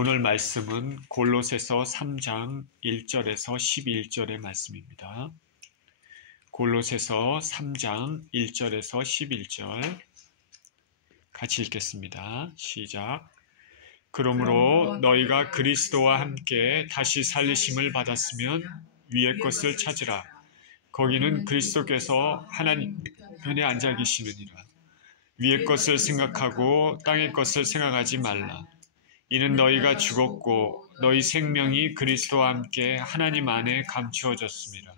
오늘 말씀은 골로새서 3장 1절에서 11절의 말씀입니다. 골로새서 3장 1절에서 11절 같이 읽겠습니다. 시작. 그러므로 너희가 그리스도와 함께 다시 살리심을 받았으면 위의 것을 찾으라. 거기는 그리스도께서 하나님 편에 앉아 계시느니라. 위의 것을 생각하고 땅의 것을 생각하지 말라. 이는 너희가 죽었고 너희 생명이 그리스도와 함께 하나님 안에 감추어졌습니다.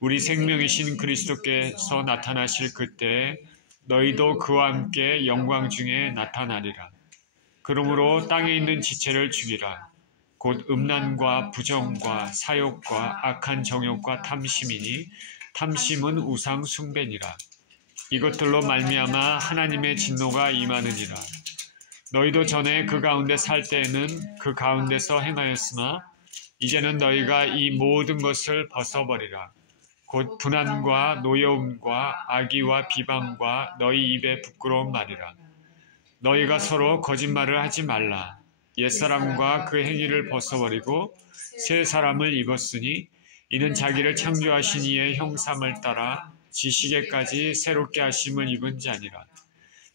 우리 생명이신 그리스도께서 나타나실 그때 너희도 그와 함께 영광 중에 나타나리라. 그러므로 땅에 있는 지체를 죽이라. 곧 음란과 부정과 사욕과 악한 정욕과 탐심이니 탐심은 우상 숭배니라. 이것들로 말미암아 하나님의 진노가 임하느니라. 너희도 전에 그 가운데 살 때에는 그 가운데서 행하였으나 이제는 너희가 이 모든 것을 벗어버리라. 곧 분한과 노여움과 악의와 비방과 너희 입에 부끄러운 말이라. 너희가 서로 거짓말을 하지 말라. 옛사람과 그 행위를 벗어버리고 새 사람을 입었으니 이는 자기를 창조하신 이의 형상을 따라 지식에까지 새롭게 하심을 입은 자니라.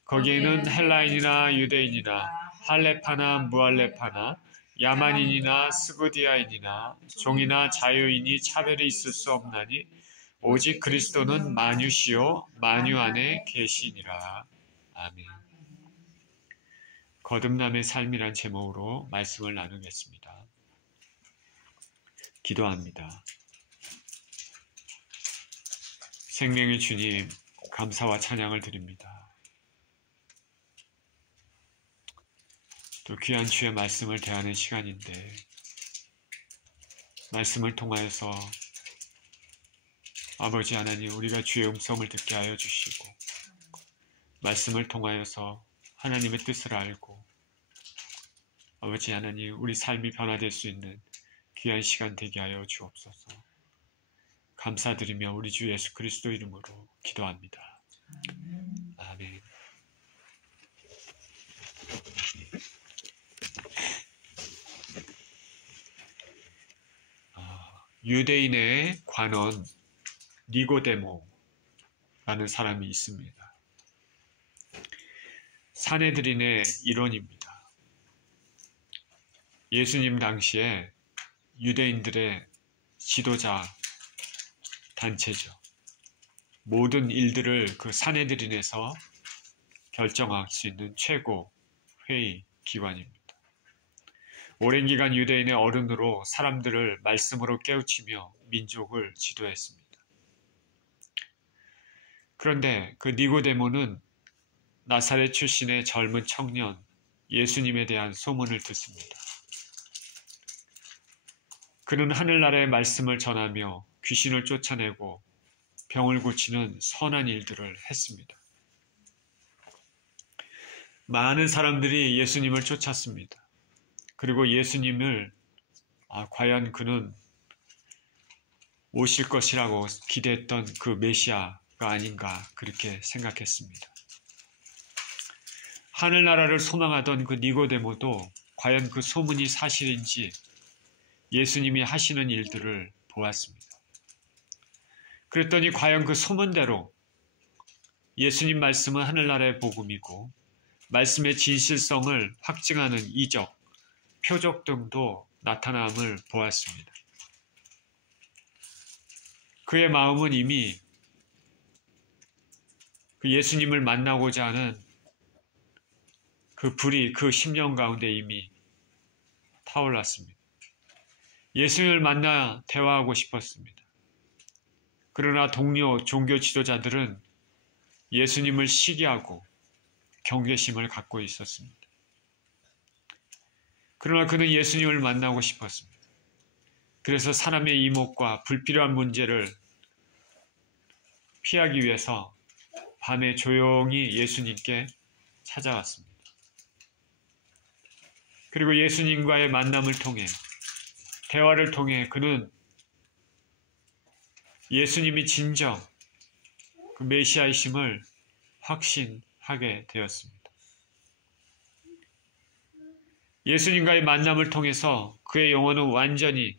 거기에는 헬라인이나 유대인이나 할레파나 무할레파나 야만인이나 스구디아인이나 종이나 자유인이 차별이 있을 수 없나니 오직 그리스도는 만유시요 만유 안에 계시니라. 아멘. 거듭남의 삶이란 제목으로 말씀을 나누겠습니다. 기도합니다. 생명의 주님, 감사와 찬양을 드립니다. 또 귀한 주의 말씀을 대하는 시간인데 말씀을 통하여서 아버지 하나님 우리가 주의 음성을 듣게 하여 주시고 말씀을 통하여서 하나님의 뜻을 알고 아버지 하나님 우리 삶이 변화될 수 있는 귀한 시간 되게 하여 주옵소서. 감사드리며 우리 주 예수 그리스도 이름으로 기도합니다. 아멘. 유대인의 관원 니고데모라는 사람이 있습니다. 산헤드린의 일원입니다. 예수님 당시에 유대인들의 지도자 단체죠. 모든 일들을 그 산헤드린에서 결정할 수 있는 최고 회의 기관입니다. 오랜 기간 유대인의 어른으로 사람들을 말씀으로 깨우치며 민족을 지도했습니다. 그런데 그 니고데모는 나사렛 출신의 젊은 청년 예수님에 대한 소문을 듣습니다. 그는 하늘나라의 말씀을 전하며 귀신을 쫓아내고 병을 고치는 선한 일들을 했습니다. 많은 사람들이 예수님을 쫓았습니다. 그리고 예수님을 과연 그는 오실 것이라고 기대했던 그 메시아가 아닌가 그렇게 생각했습니다. 하늘나라를 소망하던 그 니고데모도 과연 그 소문이 사실인지 예수님이 하시는 일들을 보았습니다. 그랬더니 과연 그 소문대로 예수님 말씀은 하늘나라의 복음이고 말씀의 진실성을 확증하는 이적, 표적 등도 나타남을 보았습니다. 그의 마음은 이미 그 예수님을 만나고자 하는 그 불이 그 심령 가운데 이미 타올랐습니다. 예수님을 만나 대화하고 싶었습니다. 그러나 동료 종교 지도자들은 예수님을 시기하고 경계심을 갖고 있었습니다. 그러나 그는 예수님을 만나고 싶었습니다. 그래서 사람의 이목과 불필요한 문제를 피하기 위해서 밤에 조용히 예수님께 찾아왔습니다. 그리고 예수님과의 만남을 통해 대화를 통해 그는 예수님이 진정 그 메시아이심을 확신하게 되었습니다. 예수님과의 만남을 통해서 그의 영혼은 완전히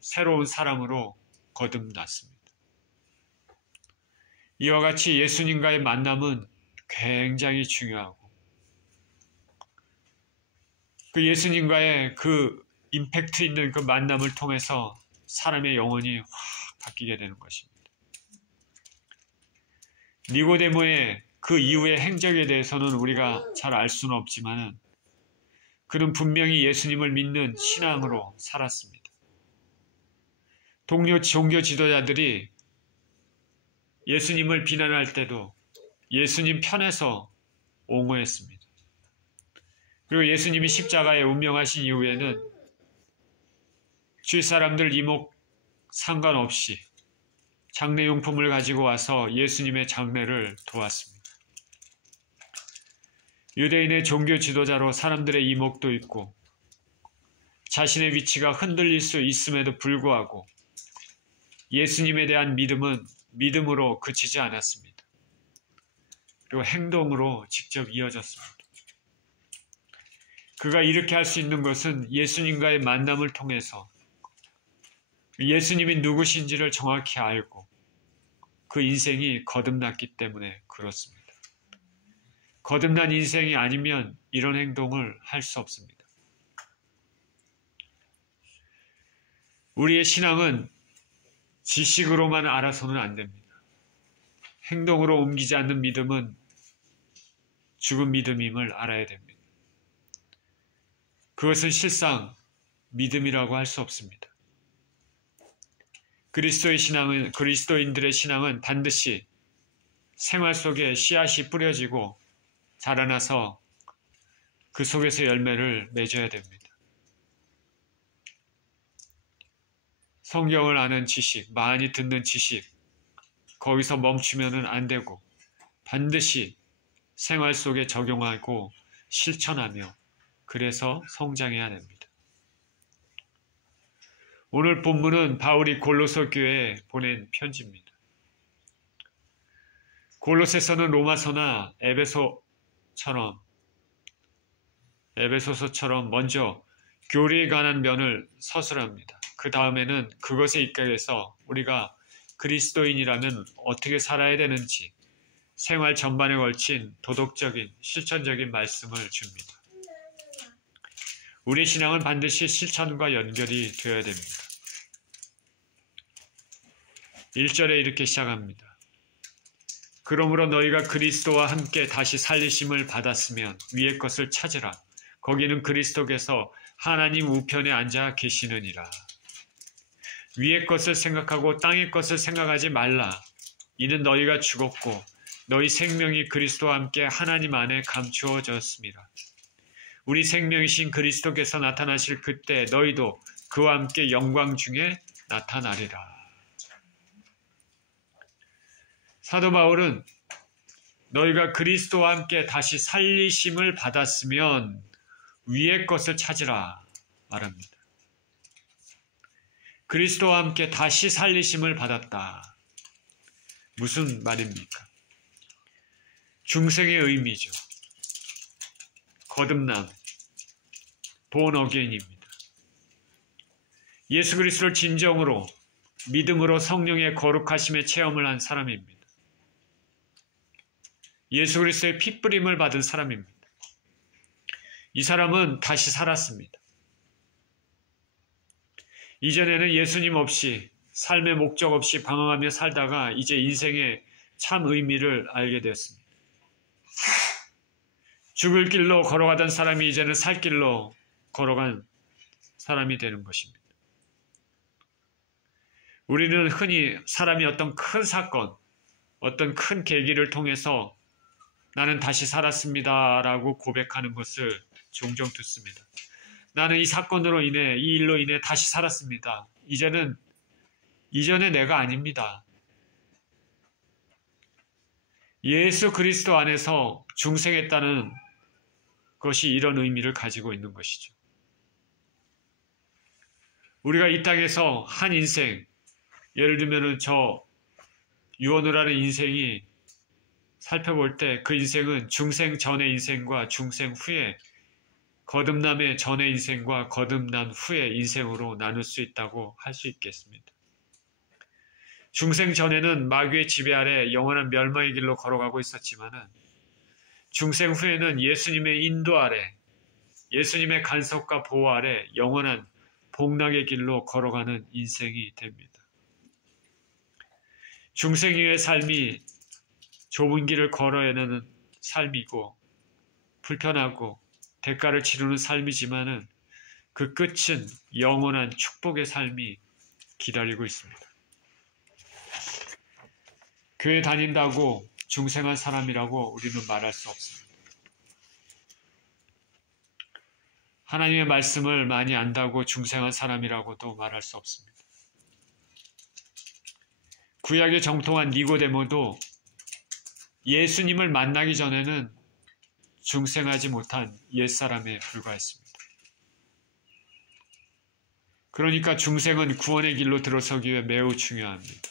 새로운 사람으로 거듭났습니다. 이와 같이 예수님과의 만남은 굉장히 중요하고 그 예수님과의 그 임팩트 있는 그 만남을 통해서 사람의 영혼이 확 바뀌게 되는 것입니다. 니고데모의 그 이후의 행적에 대해서는 우리가 잘 알 수는 없지만 그는 분명히 예수님을 믿는 신앙으로 살았습니다. 동료 종교 지도자들이 예수님을 비난할 때도 예수님 편에서 옹호했습니다. 그리고 예수님이 십자가에 운명하신 이후에는 주위 사람들 이목 상관없이 장례용품을 가지고 와서 예수님의 장례를 도왔습니다. 유대인의 종교 지도자로 사람들의 이목도 있고 자신의 위치가 흔들릴 수 있음에도 불구하고 예수님에 대한 믿음은 믿음으로 그치지 않았습니다. 그리고 행동으로 직접 이어졌습니다. 그가 이렇게 할 수 있는 것은 예수님과의 만남을 통해서 예수님이 누구신지를 정확히 알고 그 인생이 거듭났기 때문에 그렇습니다. 거듭난 인생이 아니면 이런 행동을 할 수 없습니다. 우리의 신앙은 지식으로만 알아서는 안 됩니다. 행동으로 옮기지 않는 믿음은 죽은 믿음임을 알아야 됩니다. 그것은 실상 믿음이라고 할 수 없습니다. 그리스도인들의 신앙은 반드시 생활 속에 씨앗이 뿌려지고 자라나서 그 속에서 열매를 맺어야 됩니다. 성경을 아는 지식, 많이 듣는 지식, 거기서 멈추면 안 되고 반드시 생활 속에 적용하고 실천하며 그래서 성장해야 됩니다. 오늘 본문은 바울이 골로새 교회에 보낸 편지입니다. 골로새서는 로마서나 에베소서처럼 먼저 교리에 관한 면을 서술합니다. 그 다음에는 그것에 입각해서 우리가 그리스도인이라면 어떻게 살아야 되는지 생활 전반에 걸친 도덕적인, 실천적인 말씀을 줍니다. 우리 신앙은 반드시 실천과 연결이 되어야 됩니다. 1절에 이렇게 시작합니다. 그러므로 너희가 그리스도와 함께 다시 살리심을 받았으면 위의 것을 찾으라. 거기는 그리스도께서 하나님 우편에 앉아 계시느니라. 위의 것을 생각하고 땅의 것을 생각하지 말라. 이는 너희가 죽었고 너희 생명이 그리스도와 함께 하나님 안에 감추어졌습니다. 우리 생명이신 그리스도께서 나타나실 그때 너희도 그와 함께 영광 중에 나타나리라. 사도 바울은 너희가 그리스도와 함께 다시 살리심을 받았으면 위의 것을 찾으라 말합니다. 그리스도와 함께 다시 살리심을 받았다. 무슨 말입니까? 중생의 의미죠. 거듭남, born again입니다. 예수 그리스도를 진정으로 믿음으로 성령의 거룩하심의 체험을 한 사람입니다. 예수 그리스도의 핏부림을 받은 사람입니다. 이 사람은 다시 살았습니다. 이전에는 예수님 없이 삶의 목적 없이 방황하며 살다가 이제 인생의 참 의미를 알게 되었습니다. 죽을 길로 걸어가던 사람이 이제는 살 길로 걸어간 사람이 되는 것입니다. 우리는 흔히 사람이 어떤 큰 사건, 어떤 큰 계기를 통해서 나는 다시 살았습니다 라고 고백하는 것을 종종 듣습니다. 나는 이 사건으로 인해, 이 일로 인해 다시 살았습니다. 이전의 내가 아닙니다. 예수 그리스도 안에서 중생했다는 것이 이런 의미를 가지고 있는 것이죠. 우리가 이 땅에서 한 인생, 예를 들면 저 유언을 하는 인생이 살펴볼 때 그 인생은 중생 전의 인생과 중생 후의 거듭남의 전의 인생과 거듭난 후의 인생으로 나눌 수 있다고 할 수 있겠습니다. 중생 전에는 마귀의 지배 아래 영원한 멸망의 길로 걸어가고 있었지만은 중생 후에는 예수님의 인도 아래, 예수님의 간섭과 보호 아래 영원한 복락의 길로 걸어가는 인생이 됩니다. 중생 이후의 삶이 좁은 길을 걸어야 하는 삶이고 불편하고 대가를 치르는 삶이지만은 그 끝은 영원한 축복의 삶이 기다리고 있습니다. 교회 다닌다고 중생한 사람이라고 우리는 말할 수 없습니다. 하나님의 말씀을 많이 안다고 중생한 사람이라고도 말할 수 없습니다. 구약에 정통한 니고데모도 예수님을 만나기 전에는 중생하지 못한 옛사람에 불과했습니다. 그러니까 중생은 구원의 길로 들어서기 위해 매우 중요합니다.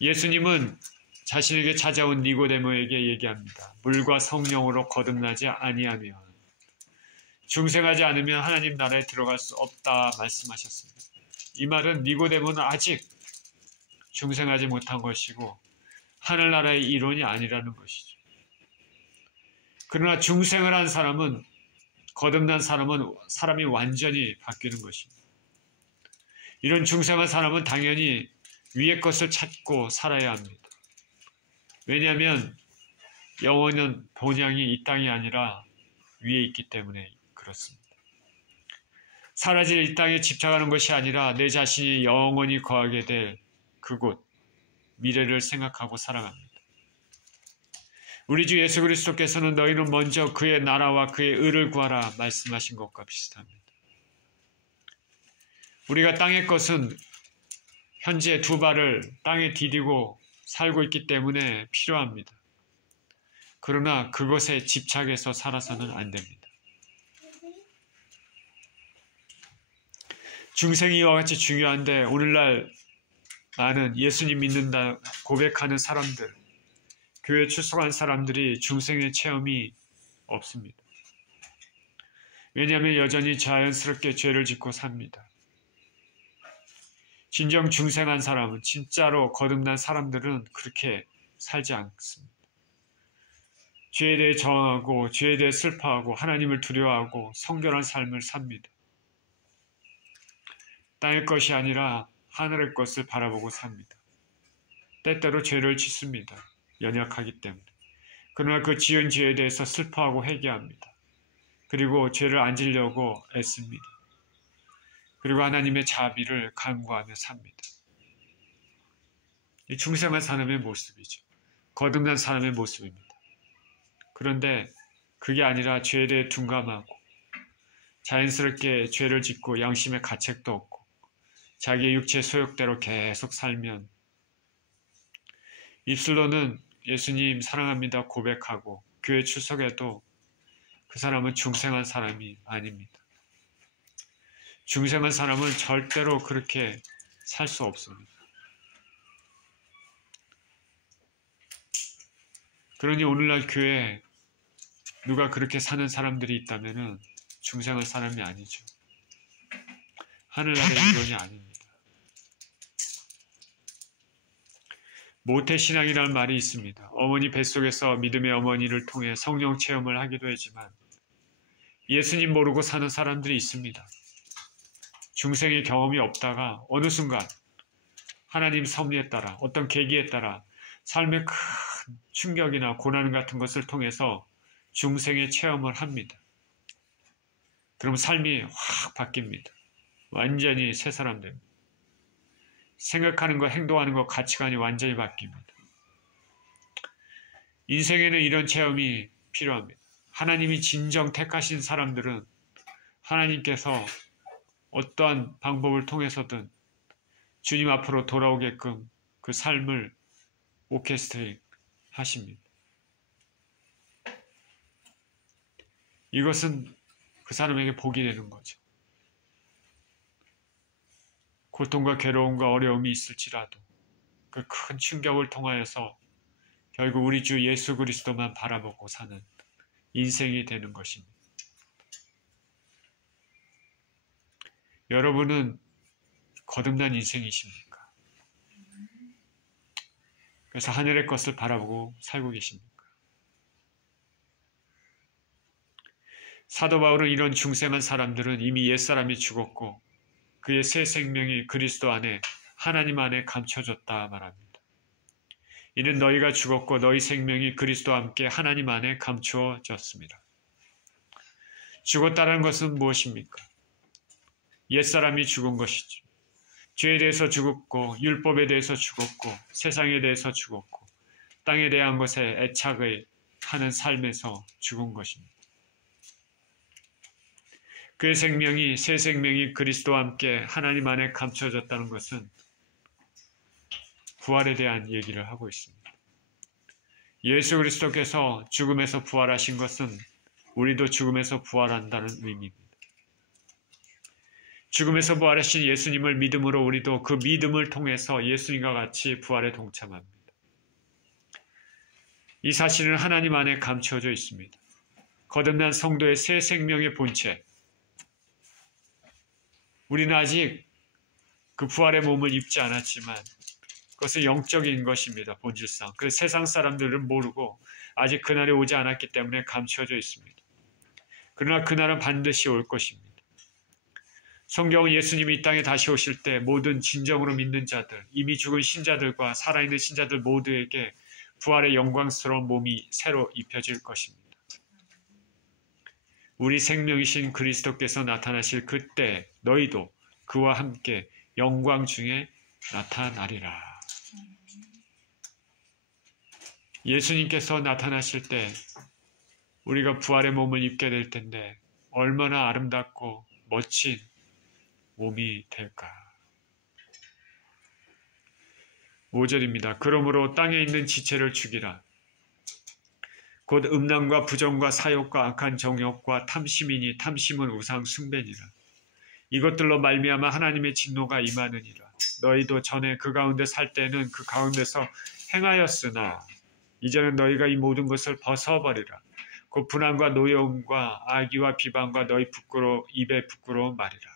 예수님은 자신에게 찾아온 니고데모에게 얘기합니다. 물과 성령으로 거듭나지 아니하면 중생하지 않으면 하나님 나라에 들어갈 수 없다 말씀하셨습니다. 이 말은 니고데모는 아직 중생하지 못한 것이고 하늘나라의 일원이 아니라는 것이죠. 그러나 중생을 한 사람은, 거듭난 사람은 사람이 완전히 바뀌는 것입니다. 이런 중생한 사람은 당연히 위의 것을 찾고 살아야 합니다. 왜냐하면 영원한 본향이 이 땅이 아니라 위에 있기 때문에 그렇습니다. 사라질 이 땅에 집착하는 것이 아니라 내 자신이 영원히 거하게 될 그곳, 미래를 생각하고 살아갑니다. 우리 주 예수 그리스도께서는 너희는 먼저 그의 나라와 그의 의를 구하라 말씀하신 것과 비슷합니다. 우리가 땅의 것은 현재 두 발을 땅에 디디고 살고 있기 때문에 필요합니다. 그러나 그것에 집착해서 살아서는 안 됩니다. 중생이 이와 같이 중요한데 오늘날 많은 예수님 믿는다 고백하는 사람들, 교회에 출석한 사람들이 중생의 체험이 없습니다. 왜냐하면 여전히 자연스럽게 죄를 짓고 삽니다. 진정 중생한 사람은, 진짜로 거듭난 사람들은 그렇게 살지 않습니다. 죄에 대해 저항하고 죄에 대해 슬퍼하고 하나님을 두려워하고 성결한 삶을 삽니다. 땅의 것이 아니라 하늘의 것을 바라보고 삽니다. 때때로 죄를 짓습니다. 연약하기 때문에. 그러나 그 지은 죄에 대해서 슬퍼하고 회개합니다. 그리고 죄를 안 지려고 애씁니다. 그리고 하나님의 자비를 간구하며 삽니다. 이 중생한 사람의 모습이죠. 거듭난 사람의 모습입니다. 그런데 그게 아니라 죄에 대해 둔감하고 자연스럽게 죄를 짓고 양심의 가책도 없고 자기의 육체 소욕대로 계속 살면 입술로는 예수님 사랑합니다 고백하고 교회 출석해도 그 사람은 중생한 사람이 아닙니다. 중생한 사람은 절대로 그렇게 살 수 없습니다. 그러니 오늘날 교회에 누가 그렇게 사는 사람들이 있다면 중생한 사람이 아니죠. 하늘나라의 일원이 아닙니다. 모태신앙이라는 말이 있습니다. 어머니 뱃속에서 믿음의 어머니를 통해 성령 체험을 하기도 하지만 예수님 모르고 사는 사람들이 있습니다. 중생의 경험이 없다가 어느 순간 하나님 섭리에 따라 어떤 계기에 따라 삶의 큰 충격이나 고난 같은 것을 통해서 중생의 체험을 합니다. 그럼 삶이 확 바뀝니다. 완전히 새 사람 됩니다. 생각하는 것, 행동하는 것, 가치관이 완전히 바뀝니다. 인생에는 이런 체험이 필요합니다. 하나님이 진정 택하신 사람들은 하나님께서 어떠한 방법을 통해서든 주님 앞으로 돌아오게끔 그 삶을 오케스트레이트 하십니다. 이것은 그 사람에게 복이 되는 거죠. 고통과 괴로움과 어려움이 있을지라도 그 큰 충격을 통하여서 결국 우리 주 예수 그리스도만 바라보고 사는 인생이 되는 것입니다. 여러분은 거듭난 인생이십니까? 그래서 하늘의 것을 바라보고 살고 계십니까? 사도 바울은 이런 중생한 사람들은 이미 옛사람이 죽었고 그의 새 생명이 그리스도 안에 하나님 안에 감춰졌다 말합니다. 이는 너희가 죽었고 너희 생명이 그리스도와 함께 하나님 안에 감추어졌습니다. 죽었다는 것은 무엇입니까? 옛사람이 죽은 것이죠. 죄에 대해서 죽었고 율법에 대해서 죽었고 세상에 대해서 죽었고 땅에 대한 것에 애착을 하는 삶에서 죽은 것입니다. 그의 생명이 새 생명이 그리스도와 함께 하나님 안에 감춰졌다는 것은 부활에 대한 얘기를 하고 있습니다. 예수 그리스도께서 죽음에서 부활하신 것은 우리도 죽음에서 부활한다는 의미입니다. 죽음에서 부활하신 예수님을 믿음으로 우리도 그 믿음을 통해서 예수님과 같이 부활에 동참합니다. 이 사실은 하나님 안에 감춰져 있습니다. 거듭난 성도의 새 생명의 본체. 우리는 아직 그 부활의 몸을 입지 않았지만 그것은 영적인 것입니다. 본질상. 그래서 세상 사람들은 모르고 아직 그날이 오지 않았기 때문에 감춰져 있습니다. 그러나 그날은 반드시 올 것입니다. 성경은 예수님이 이 땅에 다시 오실 때 모든 진정으로 믿는 자들, 이미 죽은 신자들과 살아있는 신자들 모두에게 부활의 영광스러운 몸이 새로 입혀질 것입니다. 우리 생명이신 그리스도께서 나타나실 그때 너희도 그와 함께 영광 중에 나타나리라. 예수님께서 나타나실 때 우리가 부활의 몸을 입게 될 텐데 얼마나 아름답고 멋진 몸이 될까. 5절입니다. 그러므로 땅에 있는 지체를 죽이라. 곧 음란과 부정과 사욕과 악한 정욕과 탐심이니 탐심은 우상 숭배니라. 이것들로 말미암아 하나님의 진노가 임하느니라. 너희도 전에 그 가운데 살 때는 그 가운데서 행하였으나 이제는 너희가 이 모든 것을 벗어버리라. 곧 분한과 노여움과 악의와 비방과 너희 입에 부끄러운 말이라.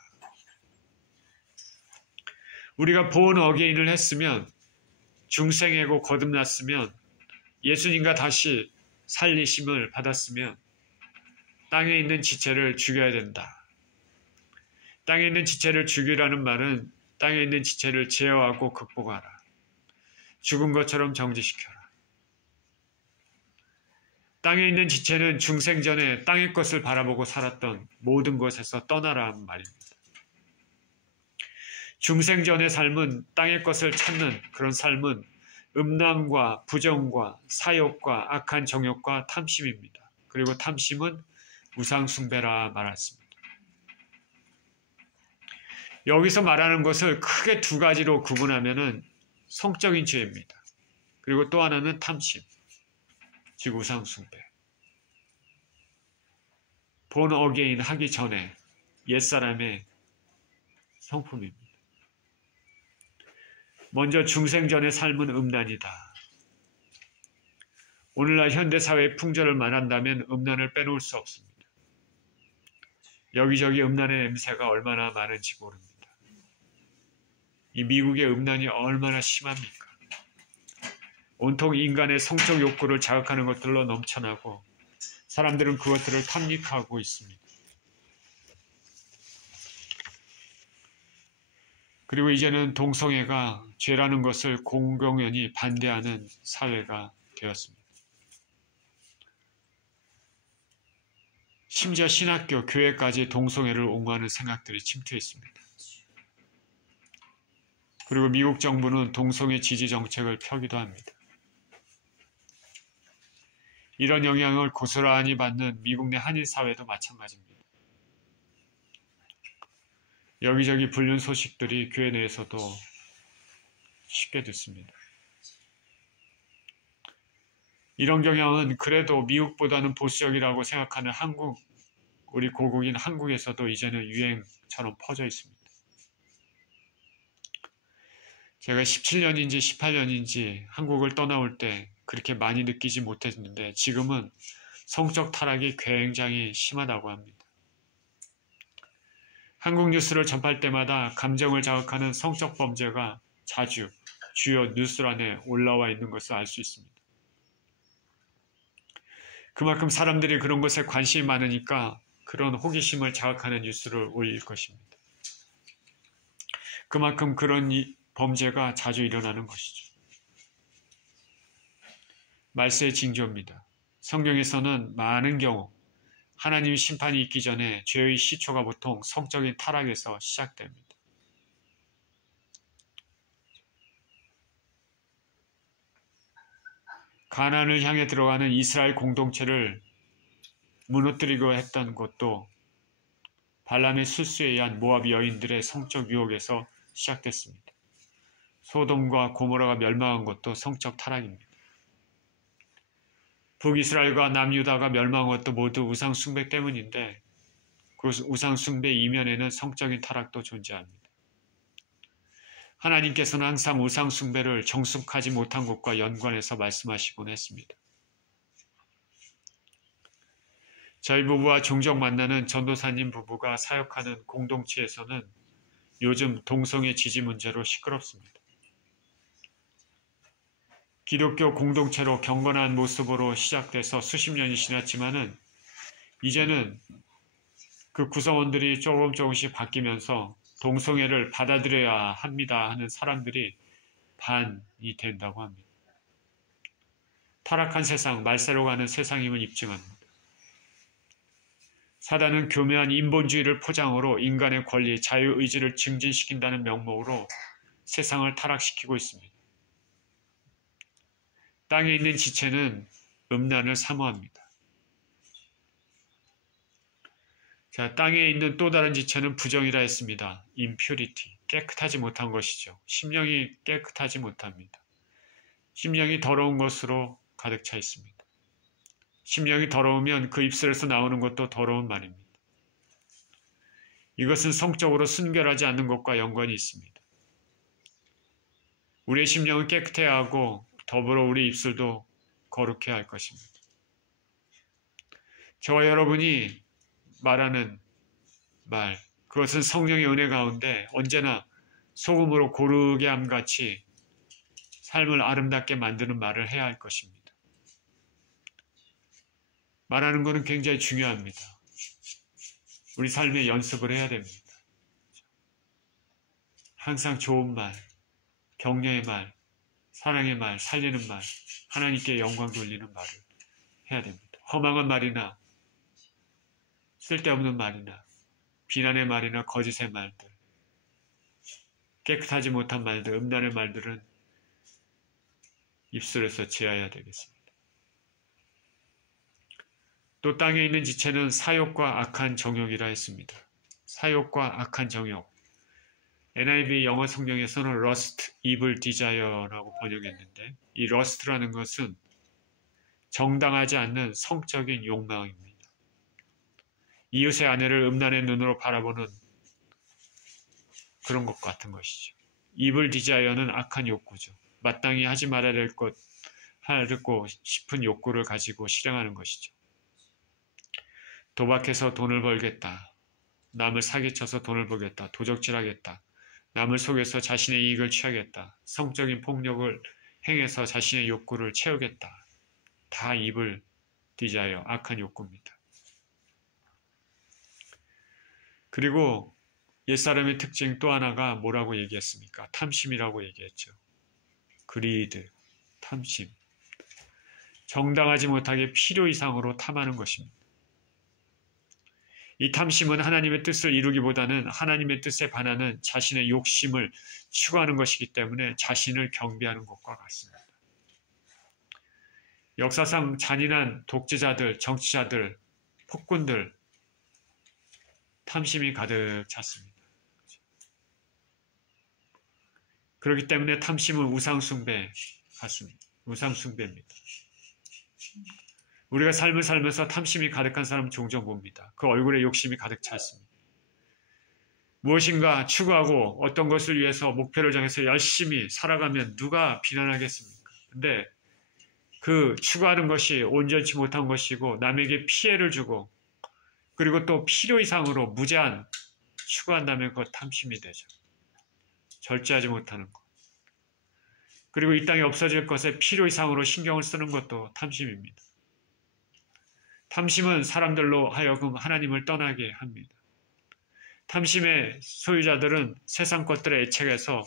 우리가 본 어게인을 했으면 중생이고 거듭났으면 예수님과 다시 살리심을 받았으면 땅에 있는 지체를 죽여야 된다. 땅에 있는 지체를 죽이라는 말은 땅에 있는 지체를 제어하고 극복하라. 죽은 것처럼 정지시켜라. 땅에 있는 지체는 중생전에 땅의 것을 바라보고 살았던 모든 것에서 떠나라는 말입니다. 중생전의 삶은 땅의 것을 찾는 그런 삶은 음란과 부정과 사욕과 악한 정욕과 탐심입니다. 그리고 탐심은 우상숭배라 말했습니다. 여기서 말하는 것을 크게 두 가지로 구분하면은 성적인 죄입니다. 그리고 또 하나는 탐심, 즉 우상숭배. 본 어게인 하기 전에 옛사람의 성품입니다. 먼저 중생전의 삶은 음란이다. 오늘날 현대사회의 풍조를 말한다면 음란을 빼놓을 수 없습니다. 여기저기 음란의 냄새가 얼마나 많은지 모릅니다. 이 미국의 음란이 얼마나 심합니까? 온통 인간의 성적 욕구를 자극하는 것들로 넘쳐나고 사람들은 그것들을 탐닉하고 있습니다. 그리고 이제는 동성애가 죄라는 것을 공공연히 반대하는 사회가 되었습니다. 심지어 신학교, 교회까지 동성애를 옹호하는 생각들이 침투해 있습니다. 그리고 미국 정부는 동성애 지지 정책을 펴기도 합니다. 이런 영향을 고스란히 받는 미국 내 한인 사회도 마찬가지입니다. 여기저기 불륜 소식들이 교회 내에서도 쉽게 듣습니다. 이런 경향은 그래도 미국보다는 보수적이라고 생각하는 우리 고국인 한국에서도 이제는 유행처럼 퍼져 있습니다. 제가 17년인지 18년인지 한국을 떠나올 때 그렇게 많이 느끼지 못했는데 지금은 성적 타락이 굉장히 심하다고 합니다. 한국 뉴스를 접할 때마다 감정을 자극하는 성적 범죄가 자주 주요 뉴스란에 올라와 있는 것을 알 수 있습니다. 그만큼 사람들이 그런 것에 관심이 많으니까 그런 호기심을 자극하는 뉴스를 올릴 것입니다. 그만큼 그런 범죄가 자주 일어나는 것이죠. 말세의 징조입니다. 성경에서는 많은 경우 하나님의 심판이 있기 전에 죄의 시초가 보통 성적인 타락에서 시작됩니다. 가나안을 향해 들어가는 이스라엘 공동체를 무너뜨리고 했던 것도 발람의 술수에 의한 모압 여인들의 성적 유혹에서 시작됐습니다. 소돔과 고모라가 멸망한 것도 성적 타락입니다. 북이스라엘과 남유다가 멸망한 것도 모두 우상 숭배 때문인데 그 우상 숭배 이면에는 성적인 타락도 존재합니다. 하나님께서는 항상 우상 숭배를 정숙하지 못한 것과 연관해서 말씀하시곤 했습니다. 저희 부부와 종종 만나는 전도사님 부부가 사역하는 공동체에서는 요즘 동성애 지지 문제로 시끄럽습니다. 기독교 공동체로 경건한 모습으로 시작돼서 수십 년이 지났지만은 이제는 그 구성원들이 조금씩 바뀌면서 동성애를 받아들여야 합니다 하는 사람들이 반이 된다고 합니다. 타락한 세상, 말세로 가는 세상임을 입증합니다. 사단은 교묘한 인본주의를 포장으로 인간의 권리, 자유의지를 증진시킨다는 명목으로 세상을 타락시키고 있습니다. 땅에 있는 지체는 음란을 사모합니다. 자, 땅에 있는 또 다른 지체는 부정이라 했습니다. impurity, 깨끗하지 못한 것이죠. 심령이 깨끗하지 못합니다. 심령이 더러운 것으로 가득 차 있습니다. 심령이 더러우면 그 입술에서 나오는 것도 더러운 말입니다. 이것은 성적으로 순결하지 않는 것과 연관이 있습니다. 우리의 심령은 깨끗해야 하고 더불어 우리 입술도 거룩해야 할 것입니다. 저와 여러분이 말하는 말, 그것은 성령의 은혜 가운데 언제나 소금으로 고르게 함같이 삶을 아름답게 만드는 말을 해야 할 것입니다. 말하는 것은 굉장히 중요합니다. 우리 삶에 연습을 해야 됩니다. 항상 좋은 말, 격려의 말, 사랑의 말, 살리는 말, 하나님께 영광 돌리는 말을 해야 됩니다. 허망한 말이나 쓸데없는 말이나 비난의 말이나 거짓의 말들, 깨끗하지 못한 말들, 음란의 말들은 입술에서 제하여야 되겠습니다. 또 땅에 있는 지체는 사욕과 악한 정욕이라 했습니다. 사욕과 악한 정욕. NIV 영어 성경에서는 lust, evil desire라고 번역했는데 이 lust라는 것은 정당하지 않는 성적인 욕망입니다. 이웃의 아내를 음란의 눈으로 바라보는 그런 것 같은 것이죠. evil desire는 악한 욕구죠. 마땅히 하지 말아야 될 것, 하고 싶은 욕구를 가지고 실행하는 것이죠. 도박해서 돈을 벌겠다. 남을 사기쳐서 돈을 벌겠다. 도적질하겠다. 남을 속여서 자신의 이익을 취하겠다. 성적인 폭력을 행해서 자신의 욕구를 채우겠다. 다 evil desire, 악한 욕구입니다. 그리고 옛사람의 특징 또 하나가 뭐라고 얘기했습니까? 탐심이라고 얘기했죠. greed, 탐심. 정당하지 못하게 필요 이상으로 탐하는 것입니다. 이 탐심은 하나님의 뜻을 이루기보다는 하나님의 뜻에 반하는 자신의 욕심을 추구하는 것이기 때문에 자신을 경배하는 것과 같습니다. 역사상 잔인한 독재자들, 정치자들, 폭군들, 탐심이 가득 찼습니다. 그렇기 때문에 탐심은 우상숭배 같습니다. 우상숭배입니다. 우리가 삶을 살면서 탐심이 가득한 사람 종종 봅니다. 그 얼굴에 욕심이 가득 차 있습니다. 무엇인가 추구하고 어떤 것을 위해서 목표를 정해서 열심히 살아가면 누가 비난하겠습니까? 근데 그 추구하는 것이 온전치 못한 것이고 남에게 피해를 주고 그리고 또 필요 이상으로 무제한 추구한다면 그것 탐심이 되죠. 절제하지 못하는 것. 그리고 이 땅에 없어질 것에 필요 이상으로 신경을 쓰는 것도 탐심입니다. 탐심은 사람들로 하여금 하나님을 떠나게 합니다. 탐심의 소유자들은 세상 것들의 애착에서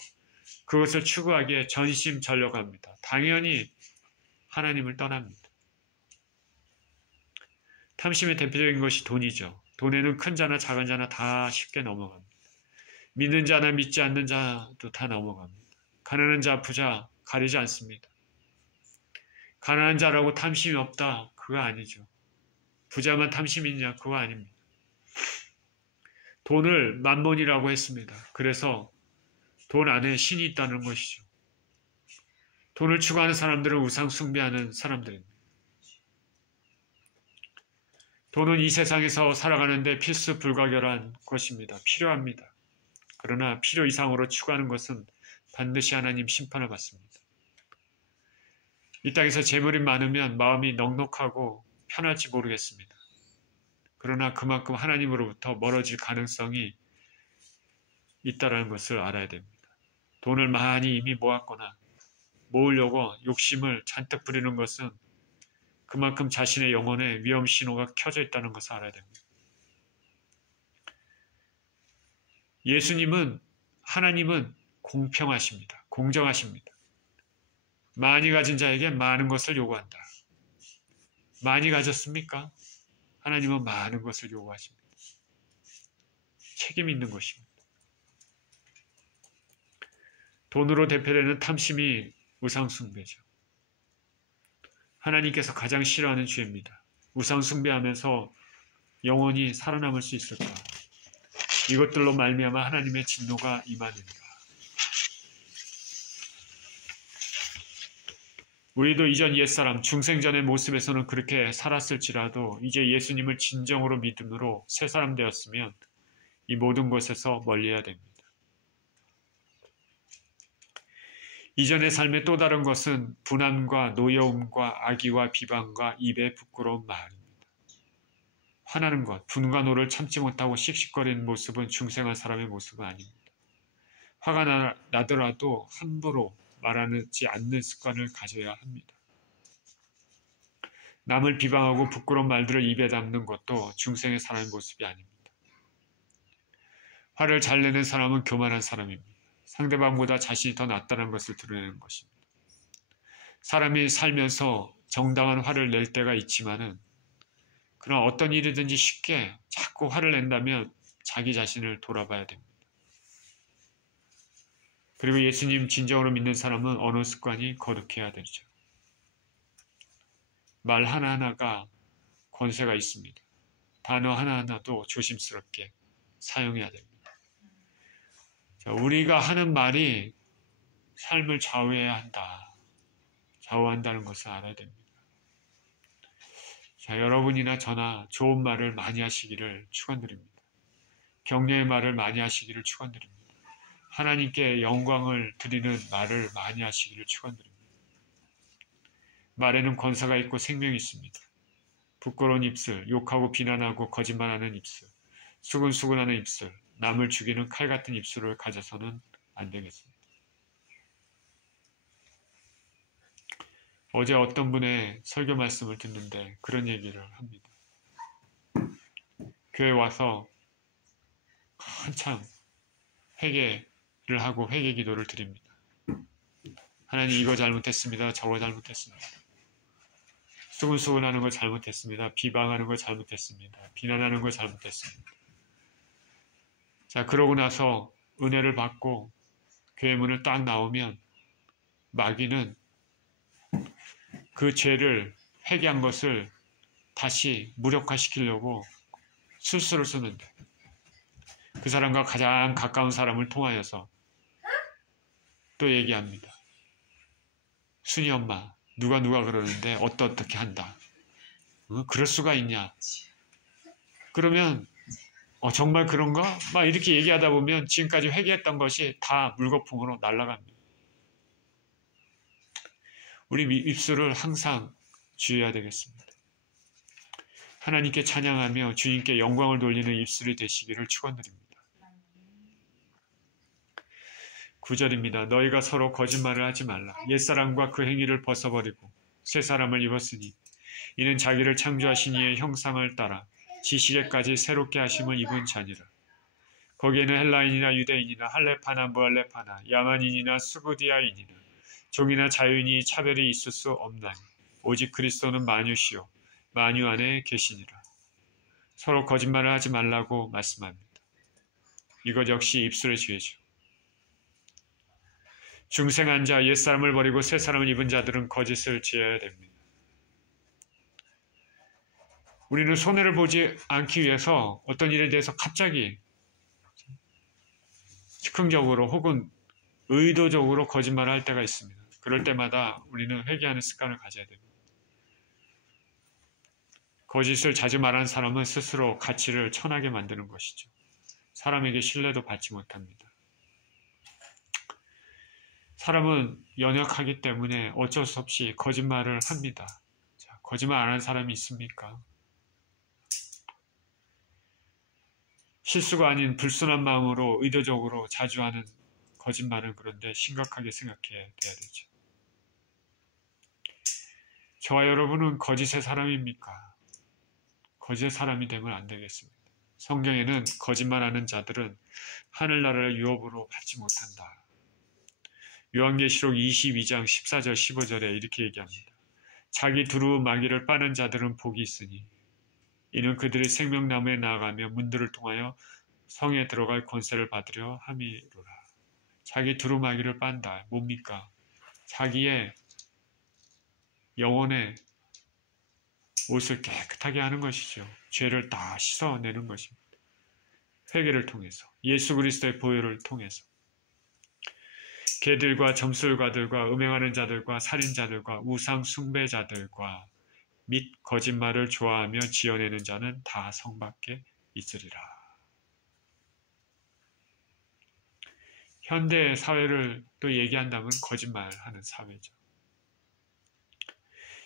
그것을 추구하기에 전심전력합니다. 당연히 하나님을 떠납니다. 탐심의 대표적인 것이 돈이죠. 돈에는 큰 자나 작은 자나 다 쉽게 넘어갑니다. 믿는 자나 믿지 않는 자도 다 넘어갑니다. 가난한 자, 부자 가리지 않습니다. 가난한 자라고 탐심이 없다, 그거 아니죠. 부자만 탐심이 있냐, 그거 아닙니다. 돈을 만몬이라고 했습니다. 그래서 돈 안에 신이 있다는 것이죠. 돈을 추구하는 사람들은 우상 숭배하는 사람들입니다. 돈은 이 세상에서 살아가는데 필수 불가결한 것입니다. 필요합니다. 그러나 필요 이상으로 추구하는 것은 반드시 하나님 심판을 받습니다. 이 땅에서 재물이 많으면 마음이 넉넉하고 편할지 모르겠습니다. 그러나 그만큼 하나님으로부터 멀어질 가능성이 있다는 것을 알아야 됩니다. 돈을 많이 이미 모았거나 모으려고 욕심을 잔뜩 부리는 것은 그만큼 자신의 영혼에 위험 신호가 켜져 있다는 것을 알아야 됩니다. 하나님은 공평하십니다. 공정하십니다. 많이 가진 자에게 많은 것을 요구한다. 많이 가졌습니까? 하나님은 많은 것을 요구하십니다. 책임 있는 것입니다. 돈으로 대표되는 탐심이 우상숭배죠. 하나님께서 가장 싫어하는 죄입니다. 우상숭배하면서 영원히 살아남을 수 있을까? 이것들로 말미암아 하나님의 진노가 임하느니라. 우리도 이전 옛사람, 중생전의 모습에서는 그렇게 살았을지라도 이제 예수님을 진정으로 믿음으로 새 사람 되었으면 이 모든 것에서 멀리해야 됩니다. 이전의 삶의 또 다른 것은 분함과 노여움과 악의와 비방과 입에 부끄러운 말입니다. 화나는 것, 분과 노를 참지 못하고 씩씩거리는 모습은 중생한 사람의 모습은 아닙니다. 화가 나더라도 함부로 말하지 않는 습관을 가져야 합니다. 남을 비방하고 부끄러운 말들을 입에 담는 것도 중생의 사람의 모습이 아닙니다. 화를 잘 내는 사람은 교만한 사람입니다. 상대방보다 자신이 더 낫다는 것을 드러내는 것입니다. 사람이 살면서 정당한 화를 낼 때가 있지만은 그러나 어떤 일이든지 쉽게 자꾸 화를 낸다면 자기 자신을 돌아봐야 됩니다. 그리고 예수님 진정으로 믿는 사람은 언어 습관이 거룩해야 되죠. 말 하나하나가 권세가 있습니다. 단어 하나하나도 조심스럽게 사용해야 됩니다. 자, 우리가 하는 말이 삶을 좌우한다는 것을 알아야 됩니다. 자, 여러분이나 저나 좋은 말을 많이 하시기를 축원드립니다. 격려의 말을 많이 하시기를 축원드립니다. 하나님께 영광을 드리는 말을 많이 하시기를 축원드립니다. 말에는 권세가 있고 생명이 있습니다. 부끄러운 입술, 욕하고 비난하고 거짓말하는 입술, 수근수근하는 입술, 남을 죽이는 칼 같은 입술을 가져서는 안 되겠습니다. 어제 어떤 분의 설교 말씀을 듣는데 그런 얘기를 합니다. 교회 와서 한참 회개를 하고 회개 기도를 드립니다. 하나님 이거 잘못했습니다. 저거 잘못했습니다. 수근수근하는 걸 잘못했습니다. 비방하는 걸 잘못했습니다. 비난하는 걸 잘못했습니다. 자, 그러고 나서 은혜를 받고 교회 문을 딱 나오면 마귀는 그 죄를 회개한 것을 다시 무력화시키려고 술수를 쓰는데 그 사람과 가장 가까운 사람을 통하여서 또 얘기합니다. 순이 엄마, 누가 그러는데 어떻게 한다. 그럴 수가 있냐. 그러면 정말 그런가? 막 이렇게 얘기하다 보면 지금까지 회개했던 것이 다 물거품으로 날아갑니다. 우리 입술을 항상 주의해야 되겠습니다. 하나님께 찬양하며 주님께 영광을 돌리는 입술이 되시기를 축원드립니다. 9절입니다. 너희가 서로 거짓말을 하지 말라. 옛사람과 그 행위를 벗어버리고 새 사람을 입었으니 이는 자기를 창조하신 이의 형상을 따라 지식에까지 새롭게 하심을 입은 자니라. 거기에는 헬라인이나 유대인이나 할레파나 무할레파나 야만인이나 수구디아인이나 종이나 자유인이 차별이 있을 수 없나니 오직 그리스도는 만유시요 만유 안에 계시니라. 서로 거짓말을 하지 말라고 말씀합니다. 이것 역시 입술의 죄죠. 중생한 자 옛사람을 버리고 새사람을 입은 자들은 거짓을 지어야 됩니다. 우리는 손해를 보지 않기 위해서 어떤 일에 대해서 갑자기 즉흥적으로 혹은 의도적으로 거짓말을 할 때가 있습니다. 그럴 때마다 우리는 회개하는 습관을 가져야 됩니다. 거짓을 자주 말하는 사람은 스스로 가치를 천하게 만드는 것이죠. 사람에게 신뢰도 받지 못합니다. 사람은 연약하기 때문에 어쩔 수 없이 거짓말을 합니다. 자, 거짓말 안 하는 사람이 있습니까? 실수가 아닌 불순한 마음으로 의도적으로 자주 하는 거짓말은 그런데 심각하게 생각해야 되죠. 저와 여러분은 거짓의 사람입니까? 거짓의 사람이 되면 안 되겠습니다. 성경에는 거짓말하는 자들은 하늘나라를 유업으로 받지 못한다. 요한계시록 22장 14절 15절에 이렇게 얘기합니다. 자기 두루 마귀를 빠는 자들은 복이 있으니 이는 그들이 생명나무에 나아가며 문들을 통하여 성에 들어갈 권세를 받으려 함이로라. 자기 두루마기를 빤다. 뭡니까? 자기의 영혼의 옷을 깨끗하게 하는 것이죠. 죄를 다 씻어내는 것입니다. 회개를 통해서, 예수 그리스도의 보혈을 통해서 개들과 점술가들과 음행하는 자들과 살인자들과 우상 숭배자들과 및 거짓말을 좋아하며 지어내는 자는 다 성 밖에 있으리라. 현대 사회를 또 얘기한다면 거짓말하는 사회죠.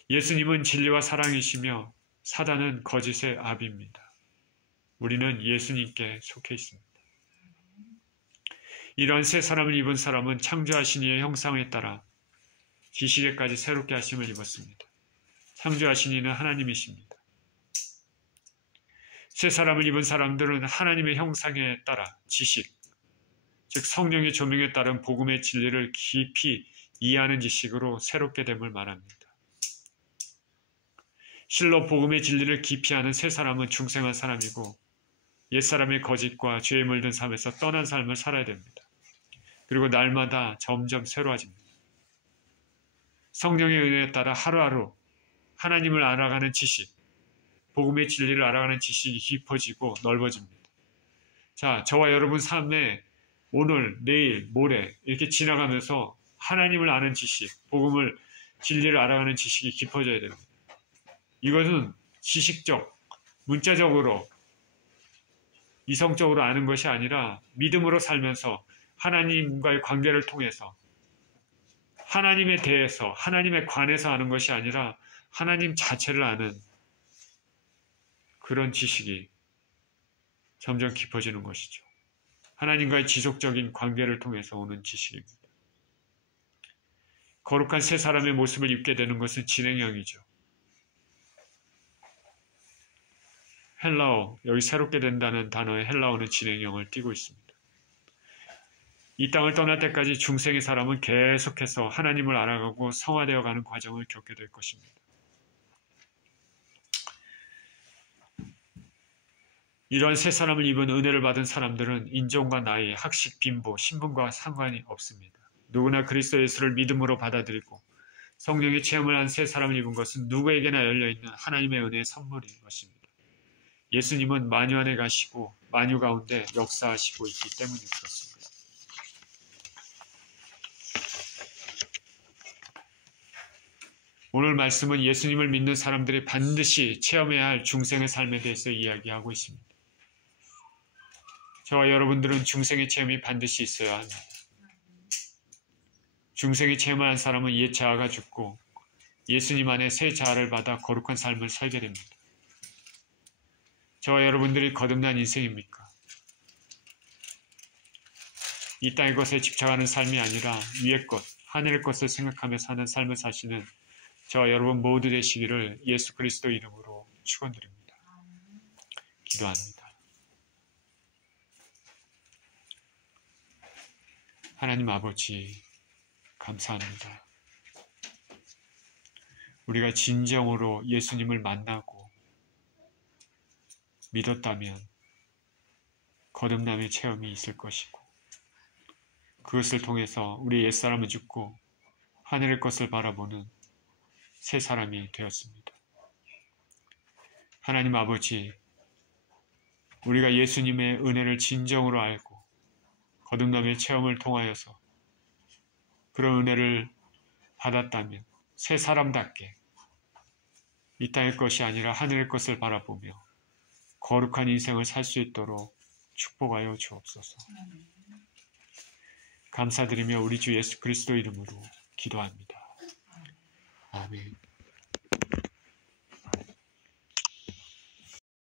예수님은 진리와 사랑이시며 사단은 거짓의 아비입니다. 우리는 예수님께 속해 있습니다. 이런 새 사람을 입은 사람은 창조하신 이의 형상에 따라 지식에까지 새롭게 하심을 입었습니다. 창조하신 이는 하나님이십니다. 새 사람을 입은 사람들은 하나님의 형상에 따라 지식, 즉 성령의 조명에 따른 복음의 진리를 깊이 이해하는 지식으로 새롭게 됨을 말합니다. 실로 복음의 진리를 깊이 아는 새 사람은 중생한 사람이고 옛사람의 거짓과 죄에 물든 삶에서 떠난 삶을 살아야 됩니다. 그리고 날마다 점점 새로워집니다. 성령의 은혜에 따라 하루하루 하나님을 알아가는 지식, 복음의 진리를 알아가는 지식이 깊어지고 넓어집니다. 자, 저와 여러분 삶에 오늘, 내일, 모레 이렇게 지나가면서 하나님을 아는 지식, 복음을, 진리를 알아가는 지식이 깊어져야 됩니다. 이것은 지식적, 문자적으로, 이성적으로 아는 것이 아니라 믿음으로 살면서 하나님과의 관계를 통해서 하나님에 대해서, 하나님에 관해서 아는 것이 아니라 하나님 자체를 아는 그런 지식이 점점 깊어지는 것이죠. 하나님과의 지속적인 관계를 통해서 오는 지식입니다. 거룩한 새 사람의 모습을 입게 되는 것은 진행형이죠. 헬라어, 여기 새롭게 된다는 단어의 헬라어는 진행형을 띠고 있습니다. 이 땅을 떠날 때까지 중생의 사람은 계속해서 하나님을 알아가고 성화되어 가는 과정을 겪게 될 것입니다. 이런 새 사람을 입은 은혜를 받은 사람들은 인종과 나이, 학식, 빈부, 신분과 상관이 없습니다. 누구나 그리스도 예수를 믿음으로 받아들이고 성령의 체험을 한 새 사람을 입은 것은 누구에게나 열려있는 하나님의 은혜의 선물인 것입니다. 예수님은 만유 안에 가시고 만유 가운데 역사하시고 있기 때문에 그렇습니다. 오늘 말씀은 예수님을 믿는 사람들이 반드시 체험해야 할 중생의 삶에 대해서 이야기하고 있습니다. 저와 여러분들은 중생의 체험이 반드시 있어야 합니다. 중생의 체험을 한 사람은 옛 자아가 죽고 예수님 안에 새 자아를 받아 거룩한 삶을 살게 됩니다. 저와 여러분들이 거듭난 인생입니까? 이 땅의 것에 집착하는 삶이 아니라 위의 것, 하늘의 것을 생각하며 사는 삶을 사시는 저와 여러분 모두 되시기를 예수 그리스도 이름으로 축원드립니다. 기도합니다. 하나님 아버지, 감사합니다. 우리가 진정으로 예수님을 만나고 믿었다면 거듭남의 체험이 있을 것이고 그것을 통해서 우리 옛사람은 죽고 하늘의 것을 바라보는 새 사람이 되었습니다. 하나님 아버지, 우리가 예수님의 은혜를 진정으로 알고 거듭남의 체험을 통하여서 그런 은혜를 받았다면 새 사람답게 이 땅의 것이 아니라 하늘의 것을 바라보며 거룩한 인생을 살 수 있도록 축복하여 주옵소서. 감사드리며 우리 주 예수 그리스도 이름으로 기도합니다. 아멘.